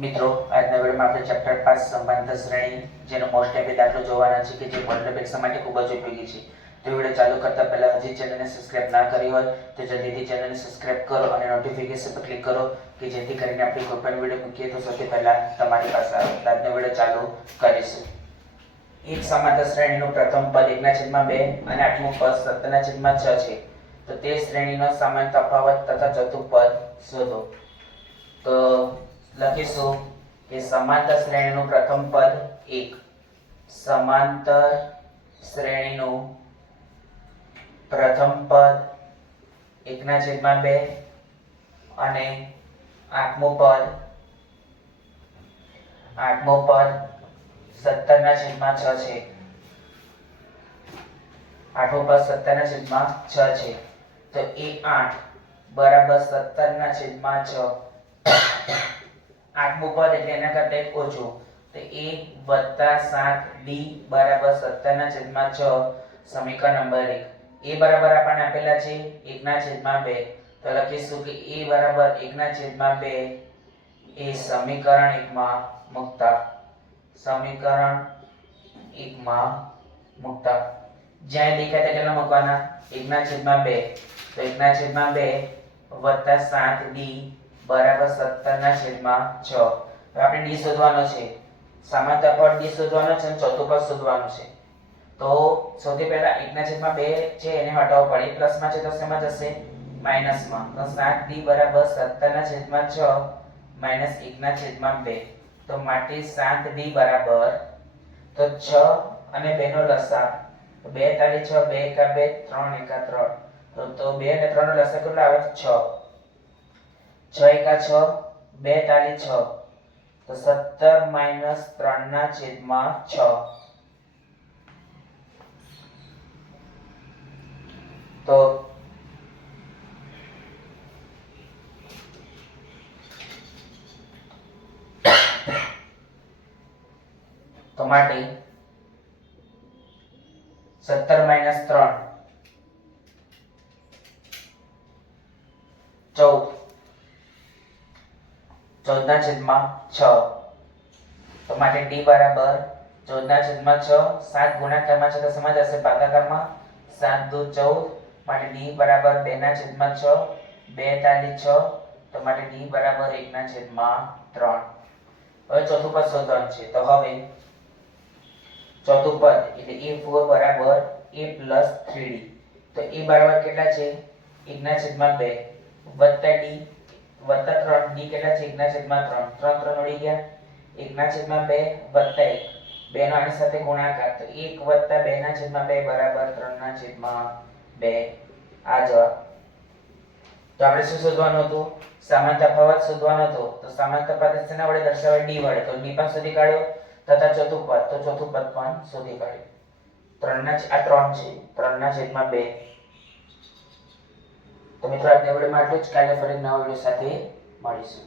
મિત્રો આજના વિડીયોમાં આપણે ચેપ્ટર 5 સમાંતર શ્રેણી જેનો મોસ્ટ એપી દાખલો જોવાના છે કે જે મોડલ પરીક્ષા માટે ખૂબ જ ઉપયોગી છે. તો વિડીયો ચાલુ કરતા પહેલા હજી ચેનલને સબસ્ક્રાઇબ ના કરી હોય તો જલ્દીથી ચેનલને સબસ્ક્રાઇબ કરો અને નોટિફિકેશન પર ક્લિક કરો કે જેથી કરીને આપણે કોઈ પણ વિડીયો મૂકીએ તો સૌથી પહેલા તમારી પાસે આવે. આજનો વિડીયો ચાલુ કરીશું. એક સમાંતર શ્રેણીનું પ્રથમ પદ 1/2 અને આઠમું પદ 17/6 છે. તો તે શ્રેણીનો સામાન્ય તફાવત તથા ચોથું પદ શોધો. તો લખીશું કે સમાંતર શ્રેણીનું પ્રથમ પદ 1, સમાંતર શ્રેણીનું પ્રથમ પદ 1/2 અને આઠમું પદ 17/6 છે. આઠમું પદ 17/6 છે. તો a8 બરાબર 17/6. આઠમું પદ એટલે એના કરતા એક ઓછું, તો a + 7b બરાબર 17/6. સમીકરણ નંબર 1. a બરાબર આપણને આપેલા છે 1/2. તો લખીશું કે a બરાબર 1/2 એ સમીકરણ 1 માં મૂકતા જ્યાં દેખાય ત્યાં કેટલા મૂકવાના 1/2. તો 1/2 + 7d બરાબર 17/6. તો આપણે d શોધવાનો છે, સામાન્ય તફાવત d શોધવાનો છે અને ચોથું પદ શોધવાનું છે. તો સૌથી પહેલા 1/2 છે એને હટાવવો પડે. પ્લસમાં છે તો શેમાં જશે? માઈનસમાં. તો 7d બરાબર 17/6 - 1/2. તો માટે 7d બરાબર, તો 6 અને 2 નો લસા, તો 2 તાળી 6, 2 એકા 2, 3 એકા 3. તો 2 અને 3 નો લસા કેટલો આવે? 6. 6 એકા 6, 2 તાળી 6. તો 17 - 3/6. તો માટે 17 - 3 14. 14/6. તો માટે d બરાબર 14/6. 7 ગુણાકારમાં છે તો સમજ હશે ભાગાકારમાં. 7 દુ 14. માટે d બરાબર 2/6. 2 તાળી 6. તો માટે d બરાબર 1/3. હવે ચોથું પદ શોધવાનું છે. તો હવે ચોથું પદ એટલે a4 બરાબર a + 3d. તો a બરાબર કેટલા છે? 1/2 વત્તા d વત્તા 3d કેટલા છે? 1/3. 3 3 ઉડી ગયા. 1/2 વત્તા 1, 2 નો આની સાથે ગુણાકાર, તો 1 + 2/2 બરાબર 3/2. આ જવાબ. તો આપણે શું શોધવાનું હતું? સામાન્ય તફાવત શોધવાનો હતો. તો સામાન્ય તફાવત શેના વડે દર્શાવાય? d વડે. તો d પણ શોધી કાઢ્યો તથા ચોથું પદ, તો ચોથું પદ પણ શોધી કાઢ્યું. 3 છે. 3/2. તો મિત્રો આજના વિડીયોમાં આટલું જ. કાલે ફરી નવા વિડીયો સાથે મળીશું.